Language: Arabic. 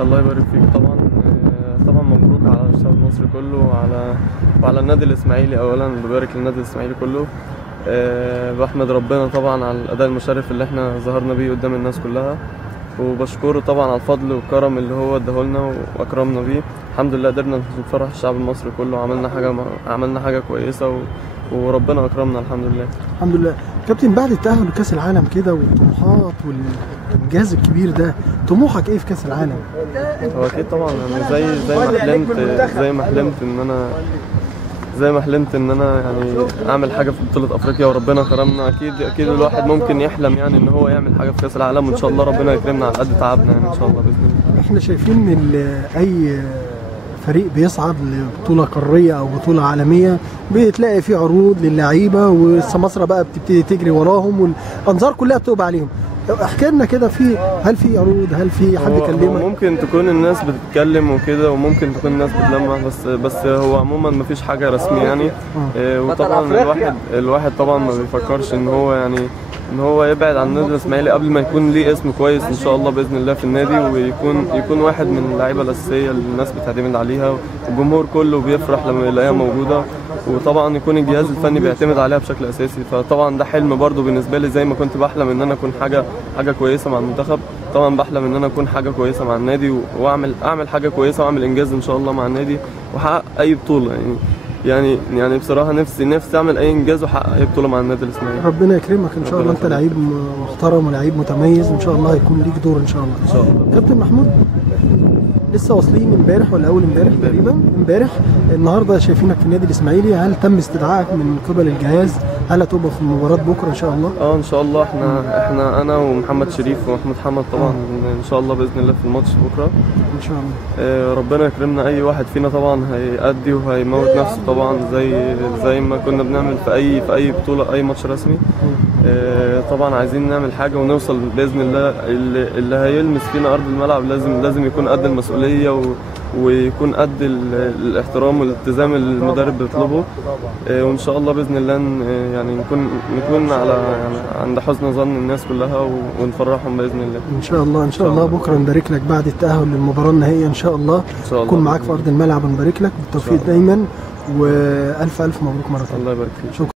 الله يبارك فيك. طبعا مبروك على الشعب المصري كله وعلى النادي الاسماعيلي. اولا ببارك للنادي الاسماعيلي كله. بحمد ربنا طبعا على الاداء المشرف اللي احنا ظهرنا بيه قدام الناس كلها، وبشكره طبعا على الفضل والكرم اللي هو اداهولنا واكرمنا بيه. الحمد لله قدرنا نفرح الشعب المصري كله، عملنا حاجه كويسه وربنا اكرمنا الحمد لله. الحمد لله. كابتن، بعد التأهل لكأس العالم كده والطموحات والإنجاز الكبير ده، طموحك ايه في كأس العالم؟ هو اكيد طبعا يعني زي ما حلمت ان انا يعني اعمل حاجه في بطوله افريقيا وربنا كرمنا. اكيد الواحد ممكن يحلم يعني ان هو يعمل حاجه في كاس العالم، وان شاء الله ربنا يكرمنا على قد تعبنا يعني ان شاء الله باذن الله. احنا شايفين ان اي فريق بيصعد لبطوله قاريه او بطوله عالميه بتلاقي في عروض للعيبه، والسماسره بقى بتبتدي تجري وراهم والانظار كلها بتقب عليهم. احكي لنا كده، هل في عروض؟ هل في حد كلمك؟ ممكن تكون الناس بتتكلم وكده، وممكن تكون الناس بتلمح، بس هو عموما ما فيش حاجه رسميه يعني. وطبعا الواحد طبعا ما بيفكرش ان هو يبعد عن النادي الاسماعيلي قبل ما يكون ليه اسم كويس ان شاء الله باذن الله في النادي، ويكون واحد من اللعيبه الاساسيه اللي الناس بتعتمد عليها، والجمهور كله بيفرح لما يلاقيها موجوده، وطبعا يكون الجهاز الفني بيعتمد عليها بشكل اساسي. فطبعا ده حلم برضو بالنسبه لي، زي ما كنت بحلم ان انا اكون حاجه كويسه مع المنتخب. طبعا بحلم ان انا اكون حاجه كويسه مع النادي، واعمل حاجه كويسه واعمل انجاز ان شاء الله مع النادي، واحقق اي بطوله يعني بصراحه نفسي اعمل اي انجاز واحقق اي بطوله مع النادي الاسماعيلي. ربنا يكرمك ان شاء الله. انت لعيب محترم ولعيب متميز، ان شاء الله هيكون ليك دور ان شاء الله. ان شاء الله. كابتن محمود، لسه واصلين امبارح ولا اول امبارح تقريبا؟ امبارح. النهارده شايفينك في النادي الاسماعيلي، هل تم استدعائك من قبل الجهاز؟ هل هتبقى في مباراه بكره ان شاء الله؟ ان شاء الله. احنا انا ومحمد شريف ومحمود حمد طبعا ان شاء الله باذن الله في الماتش بكره ان شاء الله. ربنا يكرمنا. اي واحد فينا طبعا هيأدي وهيموت نفسه طبعا زي ما كنا بنعمل في اي بطوله، اي ماتش رسمي. طبعا عايزين نعمل حاجه ونوصل باذن الله. اللي هيلمس فينا ارض الملعب لازم يكون قد المسؤوليه ويكون قد الاحترام والالتزام اللي المدرب بيطلبه. وان شاء الله باذن الله يعني نكون عند حسن ظن الناس كلها ونفرحهم باذن الله. ان شاء الله بكره نبارك لك بعد التاهل للمباراه النهائيه ان شاء الله. نكون معاك في ارض الملعب ونبارك لك بالتوفيق دايما، والف مبروك مره ثانيه. الله يبارك فيك. شكرا.